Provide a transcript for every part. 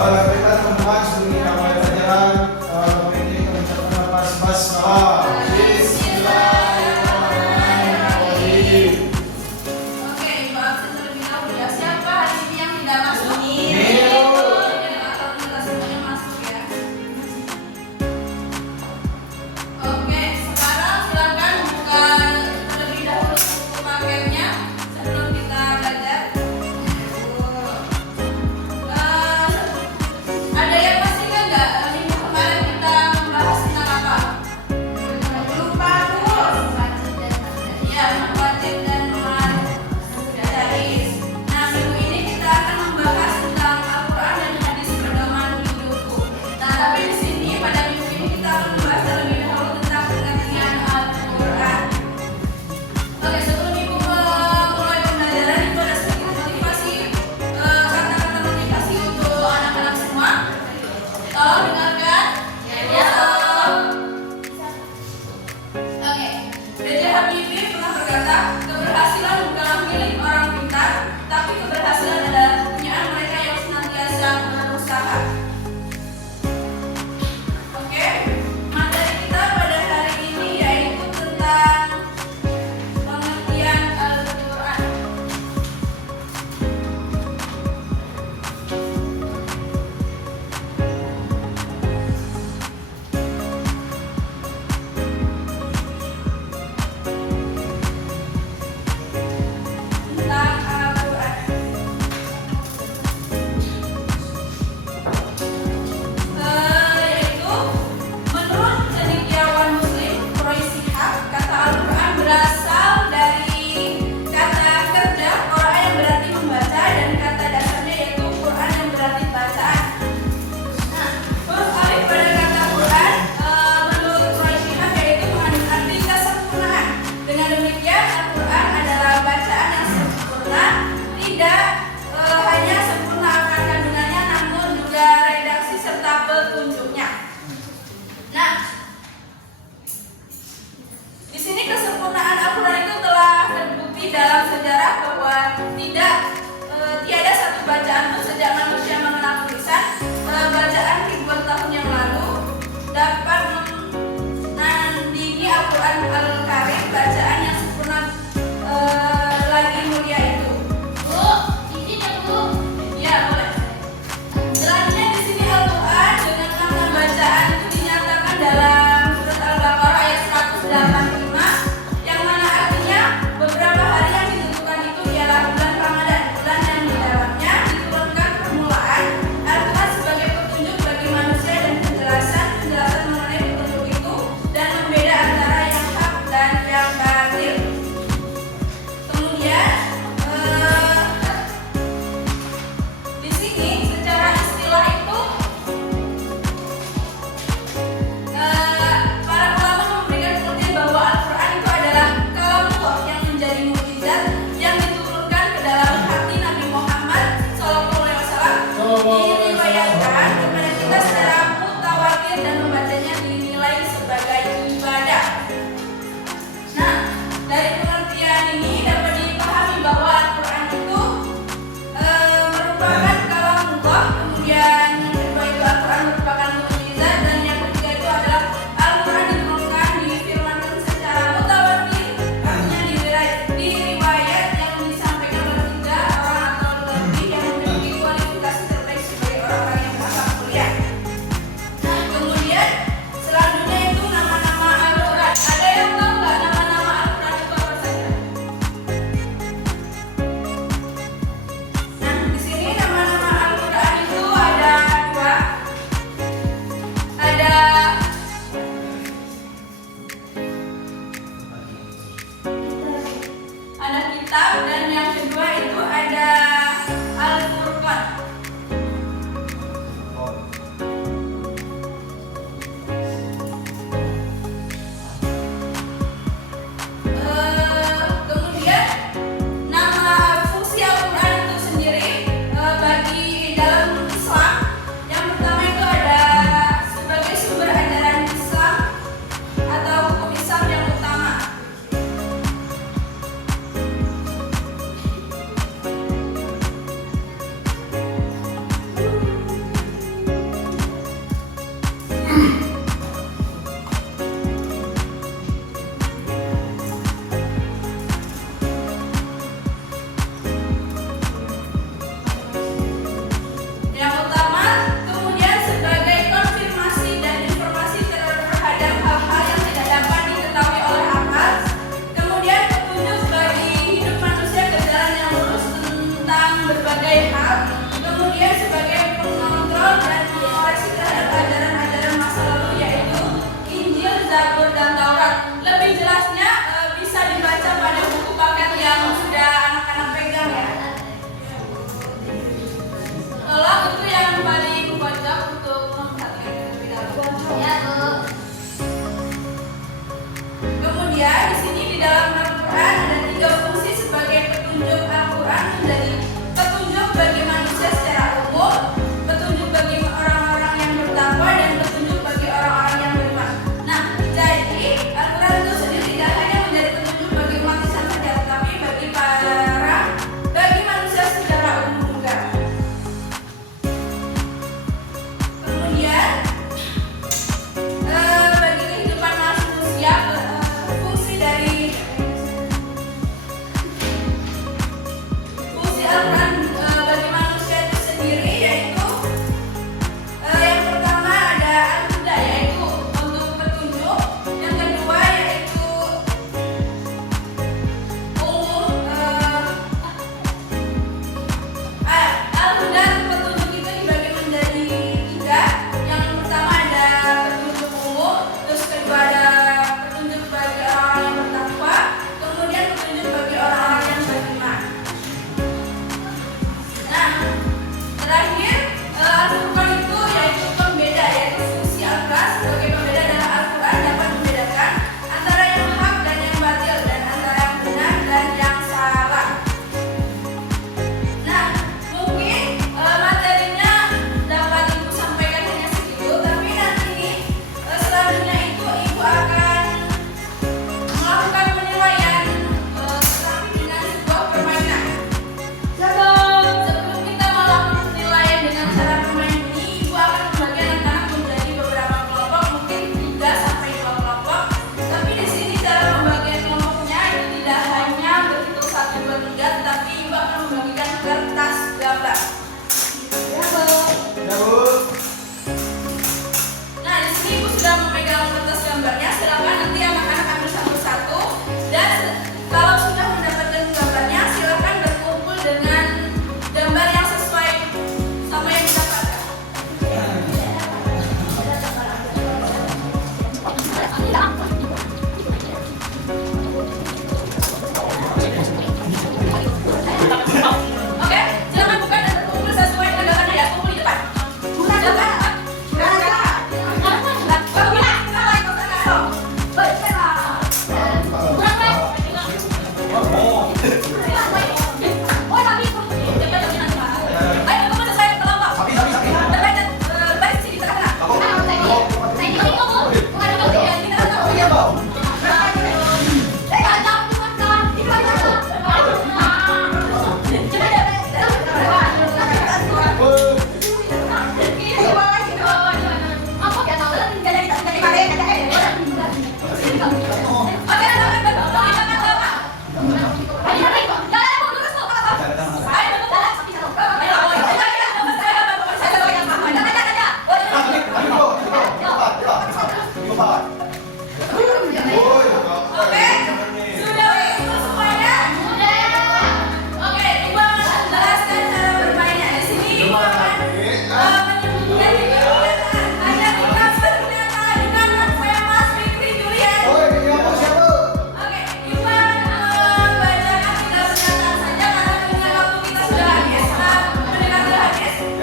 Kita teman-teman sebelum kita mulai pelajaran, ini kita mengucapkan nafas basmalah. Bismillahirrahmanirrahim. Oke, Ibu absen terlebih dahulu ya. Siapa hari ini yang tidak masuk? Nil. Alhamdulillah semuanya masuk ya. Oke, sekarang silakan buka terlebih dahulu buku paketnya sebelum kita belajar. Ada yang masih ingat nggak minggu kemarin kita membahas tentang apa? Lupa Bu. Iya, wajib dan madaris. Nah, minggu ini kita akan membahas tentang Al-Quran dan hadis pedoman hidupku. Nah, tapi di sini pada minggu ini kita akan membahas terlebih dahulu tentang pengertian Al-Quran. Oke, sebelum Ibu mulai pembelajaran, Ibu ada sedikit motivasi, kata-kata motivasi untuk anak-anak semua. Tolong dengarkan. Ya. Oke, B.J. Habibie pernah berkata, keberhasilan bukanlah milik orang pintar, tapi keberhasilan adalah kepunyaan mereka yang senantiasa berusaha. Oke, materi kita pada hari ini yaitu tentang pengertian Al-Quran. Tentang Al-Quran. Yaitu menurut cendekiawan Muslim Quraish Shihab, kata Al-Quran berasal dari kata kerja Qur'an yang berarti membaca dan kata dasarnya yaitu Quran yang berarti bacaan. Nah, huruf alif pada kata Quran menurut Quraish Shihab yaitu mengandung arti kesempurnaan. Dengan demikian Al-Quran adalah bacaan yang sempurna, tidak hanya sempurna akan kandungannya namun juga redaksi serta petunjuknya. Nah, di sini kesempurnaan Al-Quran itu telah terbukti dalam sejarah bahwa tiada satu bacaan pun sejak manusia mengenal tulisan, bacaan ribuan tahun yang lalu dapat menandingi Al-Quran Al-Karim, bacaan yang sempurna lagi mulia itu. Bu, izin ya Bu. Ya, boleh. Selanjutnya di sini Al-Quran dengan nama bacaan itu dinyatakan dalam surat Al-Baqarah ayat 185 yang mana artinya beberapa hari yang ditentukan itu ialah bulan Ramadan.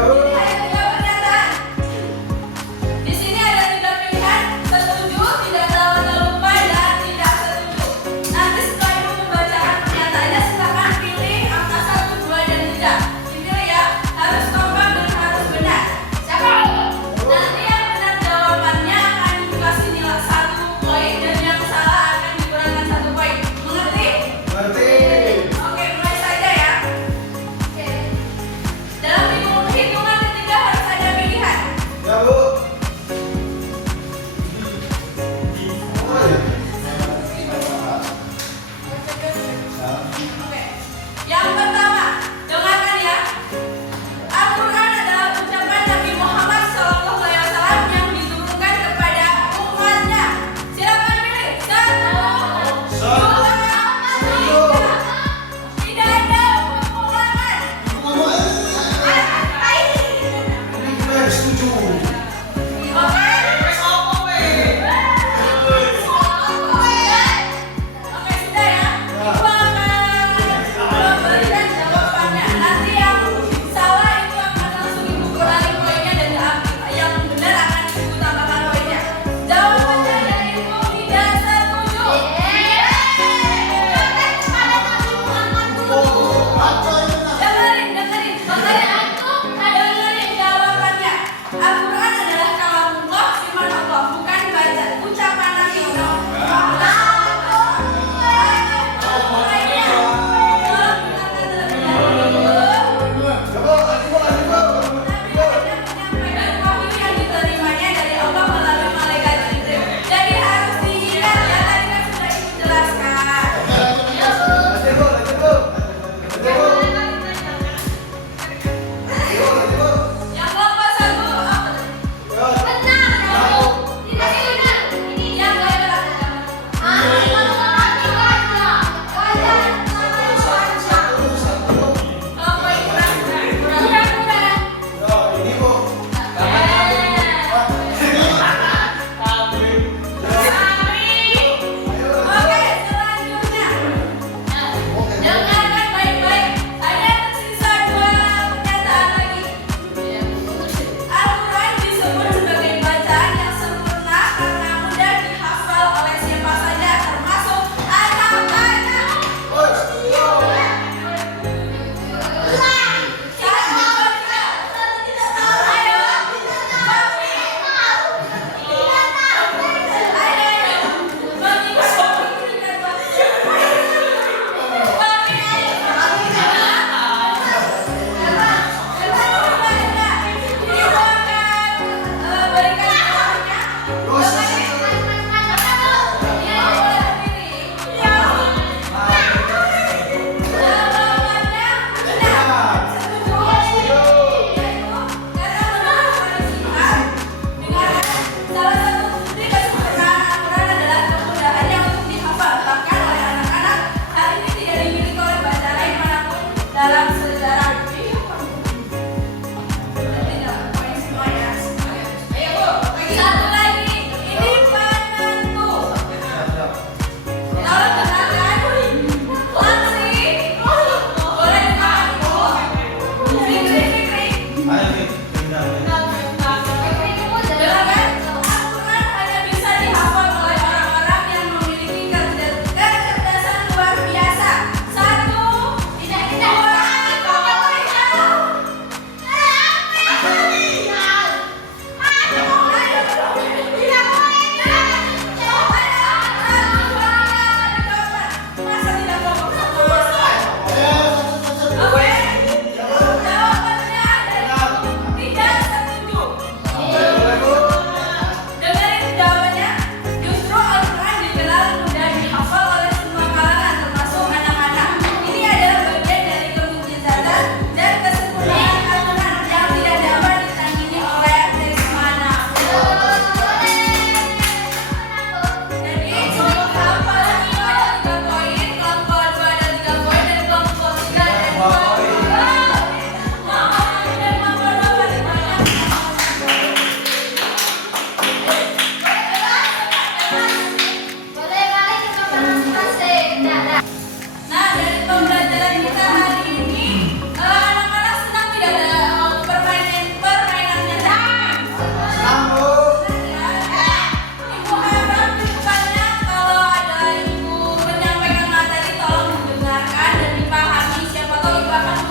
Jauh. Ayo tiga pernyataan. Di sini ada tiga pilihan: setuju, tidak tahu atau lupa, dan tidak setuju. Nanti setelah ibu membacakan pernyataannya, silakan pilih angka 1, 2, dan 3. Dipilih ya, harus kompak dan harus benar. Siapa? Nanti yang benar jawabannya akan dikasih nilai 1 poin dan yang salah akan dikurangkan 1 poin. Mengerti? Berarti. Oke, mulai saja ya. Oke. Dalam hitungan akan